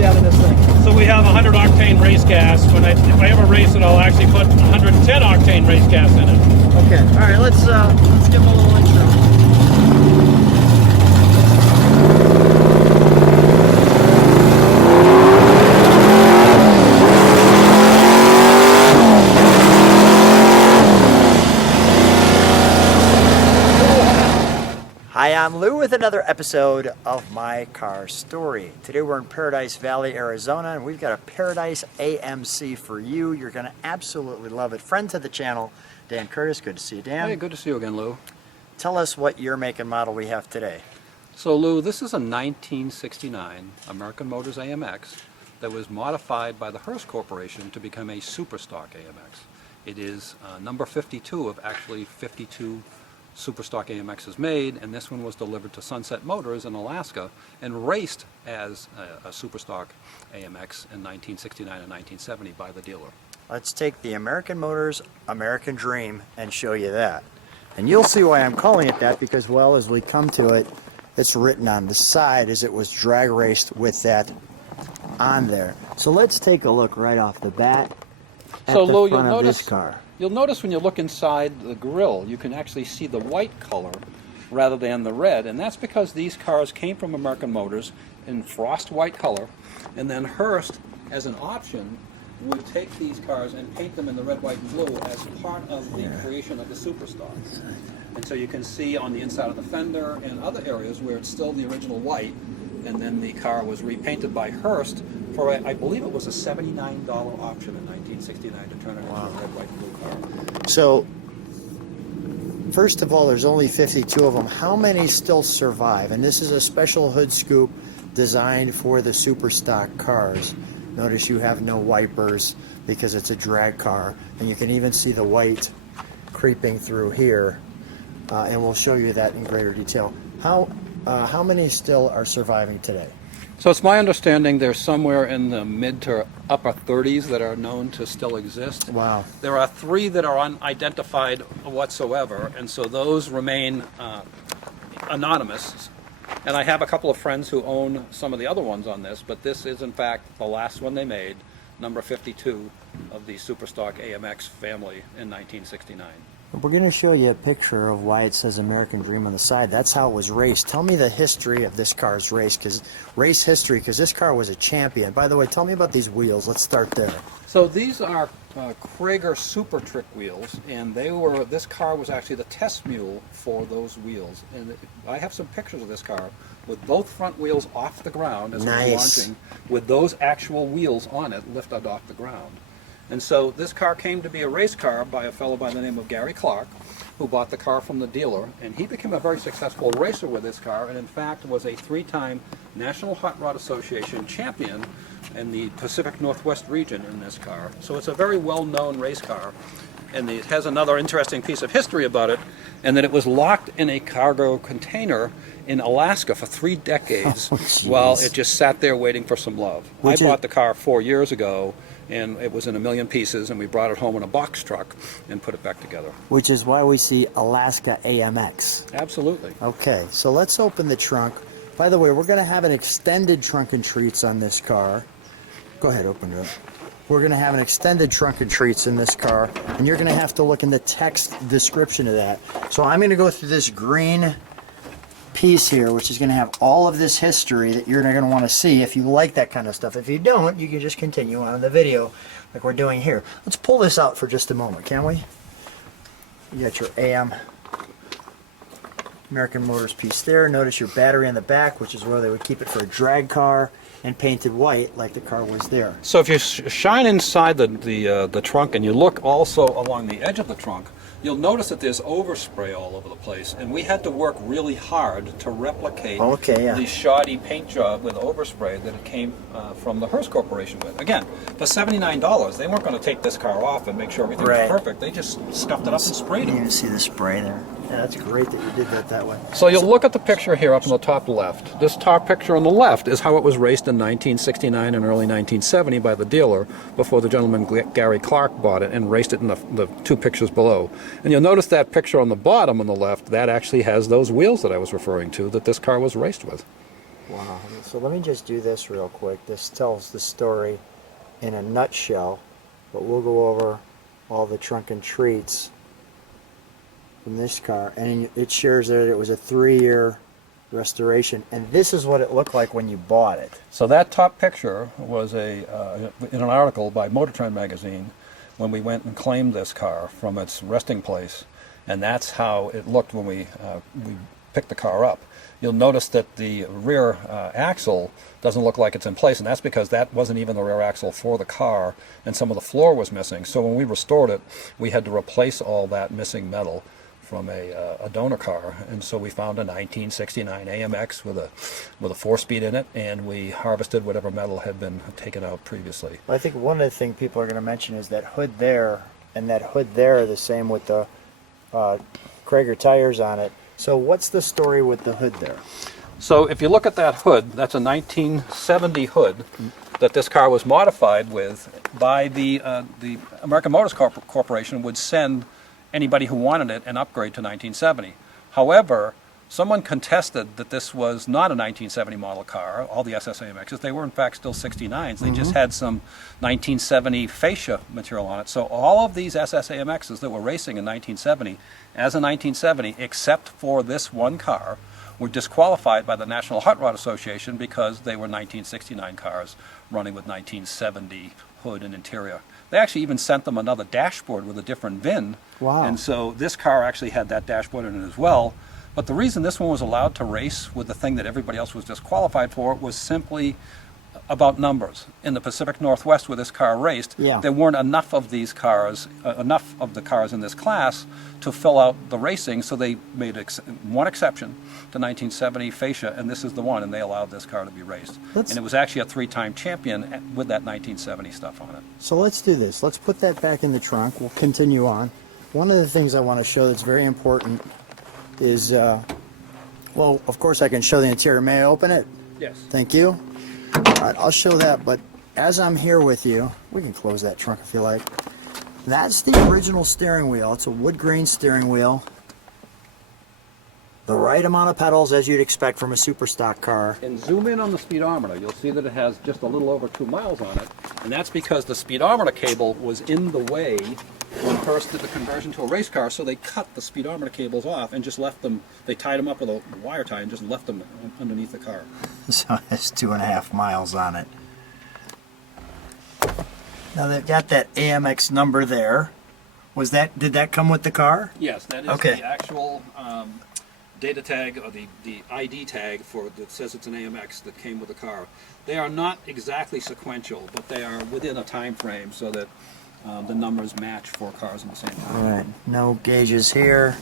you have in this thing? So we have 100 octane race gas. If I ever race it, I'll actually put 110 octane race gas in it. Okay. All right. Let's give them a little intro. Hi, I'm Lou with another episode of My Car Story. Today we're in Paradise Valley, Arizona, and we've got a Paradise AMC for you. You're going to absolutely love it. Friend to the channel, Dan Curtis. Good to see you, Dan. Hey, good to see you again, Lou. Tell us what year, make, and model we have today. So, Lou, this is a 1969 American Motors AMX that was modified by the Hearst Corporation to become a Superstock AMX. It is number 52 of actually 52 Superstock AMXs made, and this one was delivered to Sunset Motors in Alaska and raced as a Superstock AMX in 1969 and 1970 by the dealer. Let's take the American Motors American Dream and show you that. And you'll see why I'm calling it that, because, well, as we come to it, it's written on the side as it was drag raced with that on there. So let's take a look right off the bat at So, the Lou, front of this car. You'll notice when you look inside the grille, you can actually see the white color rather than the red, and that's because these cars came from American Motors in frost white color, and then Hearst, as an option, would take these cars and paint them in the red, white, and blue as part of the creation of the Superstock. And so you can see on the inside of the fender and other areas where it's still the original white, and then the car was repainted by Hearst for, I believe it was a $79 option in 1969 to turn it into a red, white, and blue car. So, first of all, there's only 52 of them. How many still survive? And this is a special hood scoop designed for the Superstock cars. Notice you have no wipers because it's a drag car, and you can even see the white creeping through here, and we'll show you that in greater detail. How many still are surviving today? So it's my understanding there's somewhere in the mid to upper 30s that are known to still exist. Wow. There are 3 that are unidentified whatsoever, and so those remain anonymous. And I have a couple of friends who own some of the other ones on this, but this is in fact the last one they made, number 52 of the Superstock AMX family in 1969. We're going to show you a picture of why it says American Dream on the side. That's how it was raced. Tell me the history of this car's race history, because this car was a champion. By the way, tell me about these wheels. Let's start there. So these are Krager Super Trick wheels, and this car was actually the test mule for those wheels. And I have some pictures of this car with both front wheels off the ground as it was launching, with those actual wheels on it lifted off the ground. And so this car came to be a race car by a fellow by the name of Gary Clark, who bought the car from the dealer, and he became a very successful racer with this car, and in fact was a 3-time National Hot Rod Association champion in the Pacific Northwest region in this car. So it's a very well-known race car, and it has another interesting piece of history about it, and that it was locked in a cargo container in Alaska for 3 decades while it just sat there waiting for some love. I bought the car 4 years ago, and it was in a million pieces, and we brought it home in a box truck and put it back together. Which is why we see Alaska AMX. Absolutely. Okay, so let's open the trunk. By the way, we're going to have an extended trunk and treats on this car. Go ahead, open it up. We're going to have an extended trunk and treats in this car, and you're going to have to look in the text description of that. So I'm going to go through this green piece here, which is going to have all of this history that you're going to want to see if you like that kind of stuff. If you don't, you can just continue on the video like we're doing here. Let's pull this out for just a moment, can we? You got your American Motors piece there. Notice your battery in the back, which is where they would keep it for a drag car, and painted white like the car was there. So if you shine inside the trunk and you look also along the edge of the trunk, you'll notice that there's overspray all over the place, and we had to work really hard to replicate the shoddy paint job with overspray that it came from the Hearst Corporation with. Again, for $79, they weren't going to take this car off and make sure everything was perfect. They just stuffed it up and sprayed it. You can see the spray there. Yeah, that's great that you did that way. So you'll look at the picture here up in the top left. This top picture on the left is how it was raced in 1969 and early 1970 by the dealer before the gentleman Gary Clark bought it and raced it in the 2 pictures below. And you'll notice that picture on the bottom on the left, that actually has those wheels that I was referring to that this car was raced with. Wow. So let me just do this real quick. This tells the story in a nutshell, but we'll go over all the trunk and treats from this car. And it shares that it was a 3-year restoration. And this is what it looked like when you bought it. So that top picture was in an article by Motor Trend magazine when we went and claimed this car from its resting place. And that's how it looked when we picked the car up. You'll notice that the rear axle doesn't look like it's in place, and that's because that wasn't even the rear axle for the car, and some of the floor was missing. So when we restored it, we had to replace all that missing metal from a donor car, and so we found a 1969 AMX with a 4-speed in it, and we harvested whatever metal had been taken out previously. I think one of the things people are going to mention is that hood there and that hood there are the same with the Krager tires on it. So what's the story with the hood there? So if you look at that hood, that's a 1970 hood that this car was modified with by the American Motors Corporation would send anybody who wanted it an upgrade to 1970. However, someone contested that this was not a 1970 model car, all the SSAMXs. They were in fact still 69s. They just had some 1970 fascia material on it. So all of these SSAMXs that were racing in 1970, as a 1970, except for this one car, were disqualified by the National Hot Rod Association because they were 1969 cars running with 1970 hood and interior. They actually even sent them another dashboard with a different VIN. Wow. And so this car actually had that dashboard in it as well. But the reason this one was allowed to race with the thing that everybody else was disqualified for was simply about numbers. In the Pacific Northwest where this car raced, there weren't enough of these cars, enough of the cars in this class to fill out the racing, so they made one exception to 1970 fascia, and this is the one, and they allowed this car to be raced. And it was actually a 3-time champion with that 1970 stuff on it. So let's do this. Let's put that back in the trunk. We'll continue on. One of the things I want to show that's very important is, well, of course I can show the interior. May I open it? Yes. Thank you. All right, I'll show that, but as I'm here with you, we can close that trunk if you like. That's the original steering wheel. It's a wood grain steering wheel. The right amount of pedals as you'd expect from a super stock car. And zoom in on the speedometer. You'll see that it has just a little over 2 miles on it, and that's because the speedometer cable was in the way when Hearst did the conversion to a race car, so they cut the speedometer cables off and just left them, they tied them up with a wire tie and just left them underneath the car. So it has 2.5 miles on it. Now they've got that AMX number there. Did that come with the car? Yes, that is the actual data tag, or the ID tag that says it's an AMX that came with the car. They are not exactly sequential, but they are within a time frame so that the numbers match 4 cars in the same time. All right, no gauges here.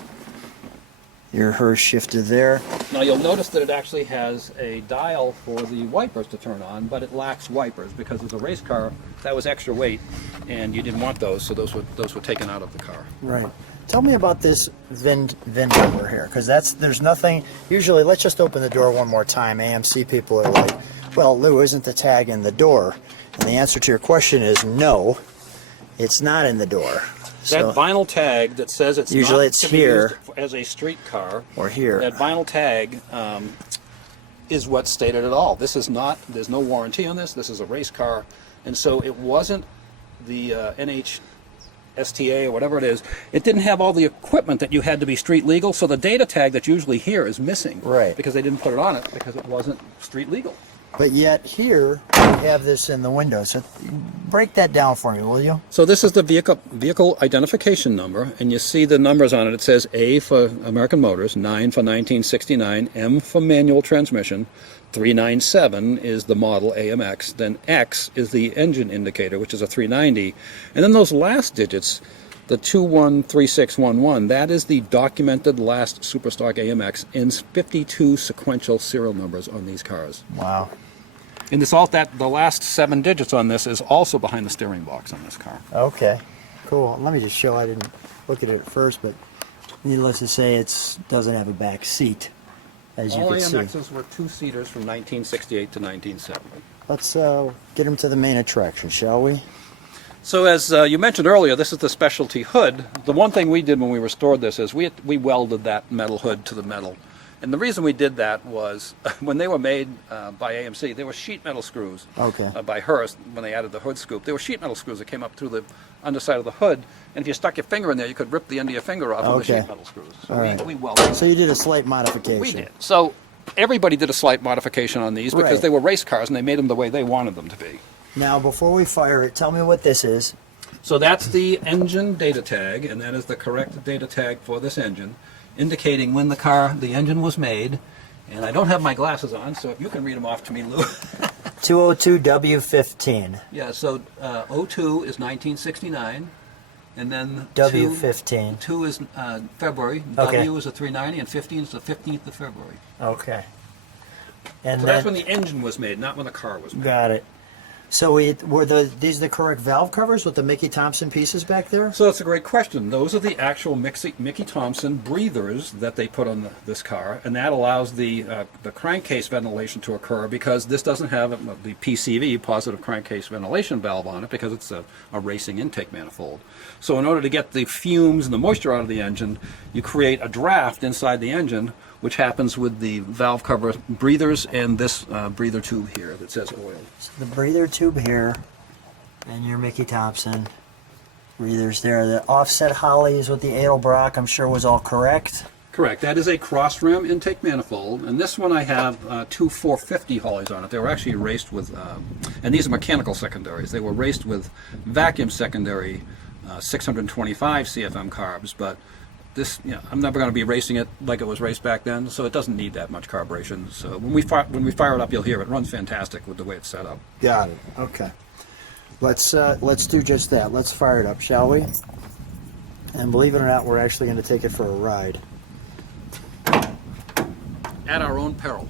Your Hearst shifted there. Now you'll notice that it actually has a dial for the wipers to turn on, but it lacks wipers because as a race car, that was extra weight, and you didn't want those, so those were taken out of the car. Right. Tell me about this VIN number here, because there's nothing. Usually, let's just open the door one more time. AMC people are like, well, Lou, isn't the tag in the door? And the answer to your question is no, it's not in the door. That vinyl tag that says it's usually not it's to be here used as a street car, or here. That vinyl tag is what's stated at all. This is not. There's no warranty on this. This is a race car, and so it wasn't the NHSTA or whatever it is. It didn't have all the equipment that you had to be street legal. So the data tag that's usually here is missing, right? Because they didn't put it on it because it wasn't street legal. But yet here we have this in the window. So break that down for me, will you? So this is the vehicle identification number, and you see the numbers on it. It says A for American Motors, 9 for 1969, M for manual transmission, 397 is the model AMX, then X is the engine indicator, which is a 390, and then those last digits, the 213611, that is the documented last Superstock AMX in 52 sequential serial numbers on these cars. Wow. And the last 7 digits on this is also behind the steering box on this car. Okay, cool. Let me just show. I didn't look at it at first, but needless to say, it doesn't have a back seat, as you can see. All AMXs were 2-seaters from 1968 to 1970. Let's get them to the main attraction, shall we? So as you mentioned earlier, this is the specialty hood. The one thing we did when we restored this is we welded that metal hood to the metal. And the reason we did that was when they were made by AMC, they were sheet metal screws. Okay. By Hearst, when they added the hood scoop. They were sheet metal screws that came up through the underside of the hood, and if you stuck your finger in there, you could rip the end of your finger off with the Okay. sheet metal screws. So All right. we welded. So you did a slight modification. We did. So everybody did a slight modification on these because Right. they were race cars and they made them the way they wanted them to be. Now, before we fire it, tell me what this is. So that's the engine data tag, and that is the correct data tag for this engine, indicating when the engine was made. And I don't have my glasses on, so if you can read them off to me, Lou. 202W15. Yeah, so 02 is 1969, and then W15. 2 is February, Okay. W is a 390, and 15 is the 15th of February. Okay. And So then, that's when the engine was made, not when the car was made. got it. So were these the correct valve covers with the Mickey Thompson pieces back there? So that's a great question. Those are the actual Mickey Thompson breathers that they put on this car, and that allows the crankcase ventilation to occur because this doesn't have the PCV, positive crankcase ventilation valve, on it because it's a racing intake manifold. So in order to get the fumes and the moisture out of the engine, you create a draft inside the engine, which happens with the valve cover breathers and this breather tube here that says oil. So the breather tube here, and your Mickey Thompson breathers there. The offset hollies with the Edelbrock, I'm sure was all correct. Correct. That is a cross rim intake manifold, and this one I have two 450 hollies on it. They were actually raced with, and these are mechanical secondaries. They were raced with vacuum secondary 625 CFM carbs, but this, I'm never going to be racing it like it was raced back then, so it doesn't need that much carburation. So when we fire it up, you'll hear it runs fantastic with the way it's set up. Got it. Okay. Let's do just that. Let's fire it up, shall we? And believe it or not, we're actually going to take it for a ride. At our own peril.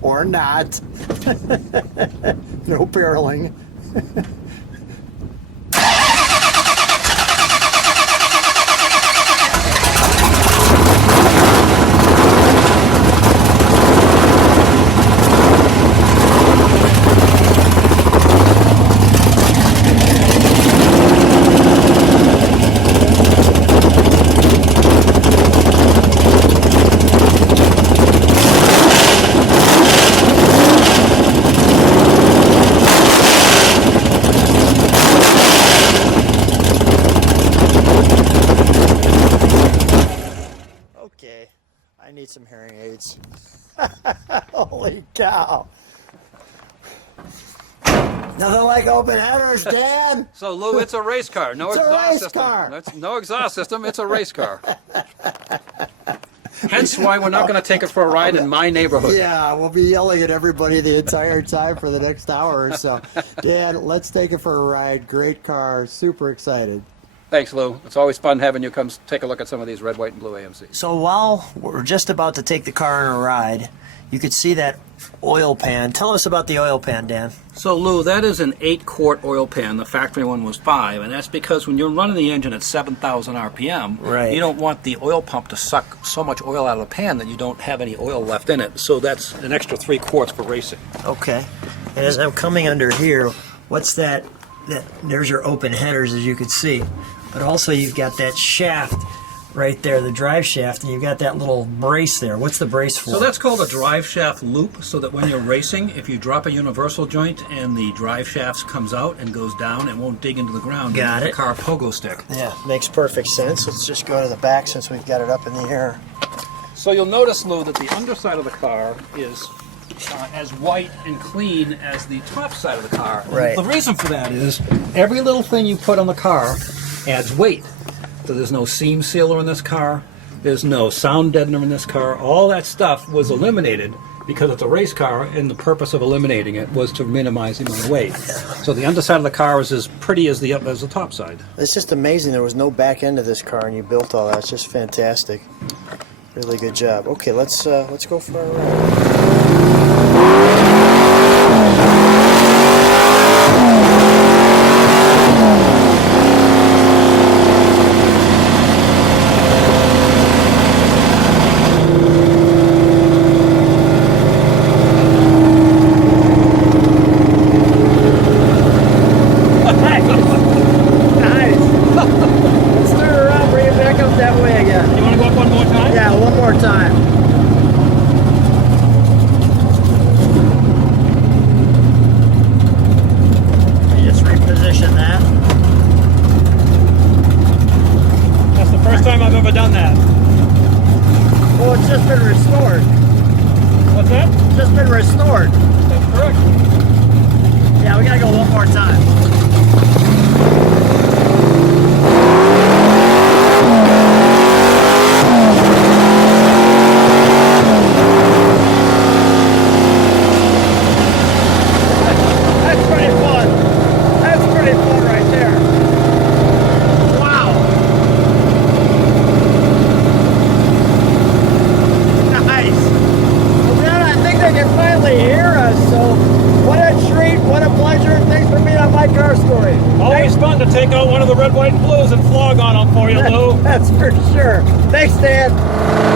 Or not. No barreling. Okay, I need some hearing aids. Holy cow. Nothing like open headers, Dan. So Lou, it's a race car. No It's a exhaust race system. car. That's no exhaust system. It's a race car. Hence why we're not going to take it for a ride in my neighborhood. Yeah, we'll be yelling at everybody the entire time for the next hour or so. Dan, let's take it for a ride. Great car. Super excited. Thanks, Lou. It's always fun having you come take a look at some of these red, white, and blue AMCs. So while we're just about to take the car on a ride, you could see that oil pan. Tell us about the oil pan, Dan. So Lou, that is an 8-quart oil pan. The factory one was 5, and that's because when you're running the engine at 7,000 RPM, Right. you don't want the oil pump to suck so much oil out of the pan that you don't have any oil left in it. So that's an extra 3 quarts for racing. Okay. And as I'm coming under here, what's that? There's your open headers, as you can see. But also you've got that shaft right there, the drive shaft, and you've got that little brace there. What's the brace for? So that's called a drive shaft loop, so that when you're racing, if you drop a universal joint and the drive shaft comes out and goes down, it won't dig into the ground. Got It's it. a car pogo stick. Yeah, makes perfect sense. Let's just go to the back since we've got it up in the air. So you'll notice, Lou, that the underside of the car is as white and clean as the top side of the car. Right. The reason for that is every little thing you put on the car adds weight. So there's no seam sealer in this car. There's no sound deadener in this car. All that stuff was eliminated because it's a race car, and the purpose of eliminating it was to minimize the amount of weight. So the underside of the car is as pretty as the top side. It's just amazing there was no back end of this car and you built all that. It's just fantastic. Really good job. Okay, let's go for a ride. Let's turn around, bring it back up that way again. You want to go up one more time? Yeah, one more time. take out one of the red, white, and blues and flog on them for you, Lou. That's for sure. Thanks, Dan.